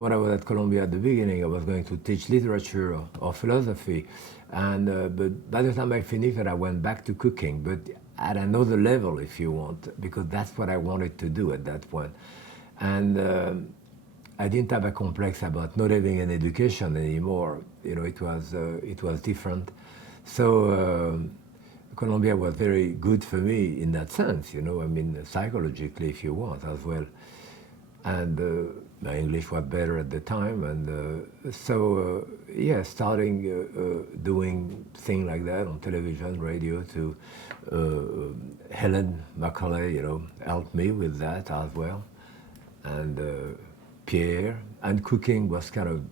When I was at Columbia at the beginning, I was going to teach literature or philosophy, and but by the time I finished it, I went back to cooking, but at another level, if you want, because that's what I wanted to do at that point. And I didn't have a complex about not having an education anymore. You know, it was different. So Columbia was very good for me in that sense. You know, I mean, psychologically, if you want, as well. And my English was better at the time, and so yeah, starting doing things like that on television, radio, to Helen Macaulay, you know, helped me with that as well, and Pierre, and cooking was kind of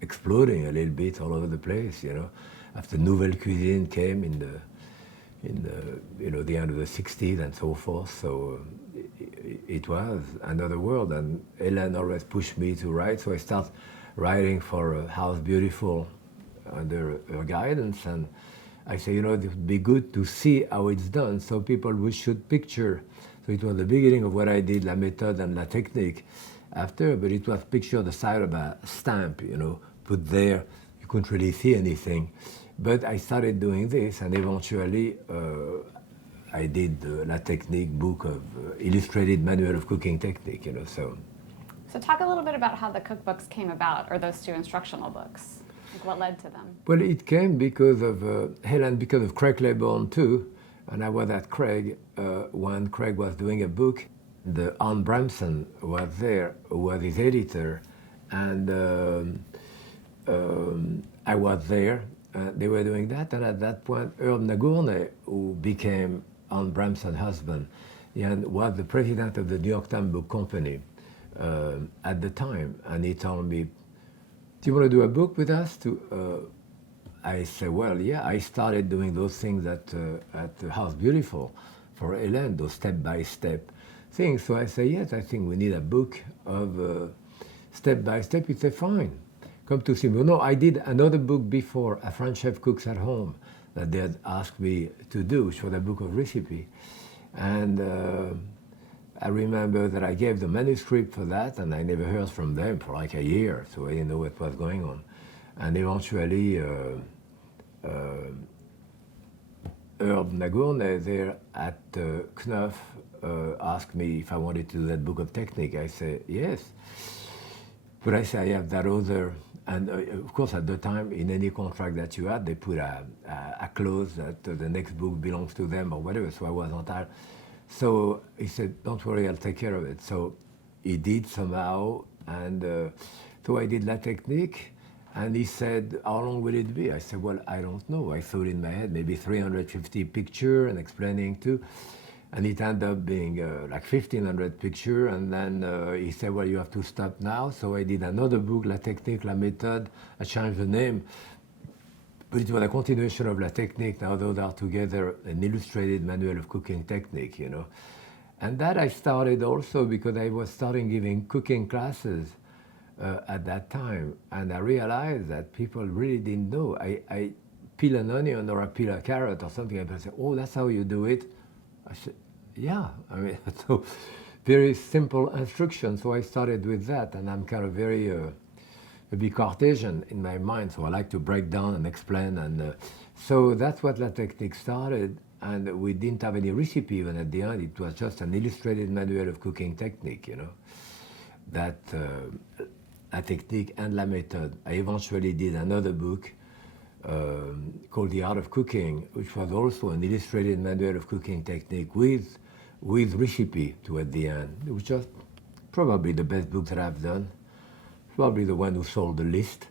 exploding a little bit all over the place, you know, after Nouvelle Cuisine came in the you know, the end of the 60s and so forth. So it was another world, and Hélène always pushed me to write, so I started writing for House Beautiful under her guidance, and I say, you know, it would be good to see how it's done, so people we should picture. So it was the beginning of what I did, La Méthode and La Technique, after, but it was picture the side of a stamp, you know, put there. You couldn't really see anything. But I started doing this, and eventually I did the La Technique book of illustrated manual of cooking technique, you know, so. So talk a little bit about how the cookbooks came about, or those two instructional books. Like what led to them? Well, it came because of Helen, because of Craig Claiborne too, and I was at Craig when Craig was doing a book. The Anne Bramson was there, who was his editor, and I was there. They were doing that, and at that point, Herb Nagourney, who became Anne Bramson's husband, and was the president of the New York Times Book Company at the time, and he told me, "Do you want to do a book with us?" I said, "Well, yeah." I started doing those things at House Beautiful for Hélène, those step-by-step things. So I said, "Yes, I think we need a book of step-by-step." He said, "Fine. Come to see me." No, I did another book before, A French Chef Cooks at Home, that they had asked me to do, which was a book of recipe. And I remember that I gave the manuscript for that, and I never heard from them for like a year, so I didn't know what was going on. And eventually, Herb Nagourney there at Knuff asked me if I wanted to do that book of technique. I said, yes. But I said, I have that other. And of course, at the time, in any contract that you had, they put a clause that the next book belongs to them or whatever, so I was entitled. So he said, don't worry, I'll take care of it. So he did somehow, and so I did La Technique, and he said, how long will it be? I said, well, I don't know. I thought in my head, maybe 350 pictures and explaining too. And it ended up being like 1,500 pictures, and then he said, well, you have to stop now. So I did another book, La Technique, La Méthode. I changed the name, but it was a continuation of La Technique. Now those are together an illustrated manual of cooking technique, you know. And that I started also because I was starting giving cooking classes at that time, and I realized that people really didn't know. I peel an onion or I peel a carrot or something, and people say, oh, that's how you do it. I said, yeah, I mean, so very simple instructions. So I started with that, and I'm kind of very a bit Cartesian in my mind, so I like to break down and explain, and so that's what La Technique started, and we didn't have any recipe even at the end. It was just an illustrated manual of cooking technique, you know, that La Technique and La Méthode. I eventually did another book called The Art of Cooking, which was also an illustrated manual of cooking technique with recipe to at the end, which was probably the best book that I've done, probably the one who sold the least.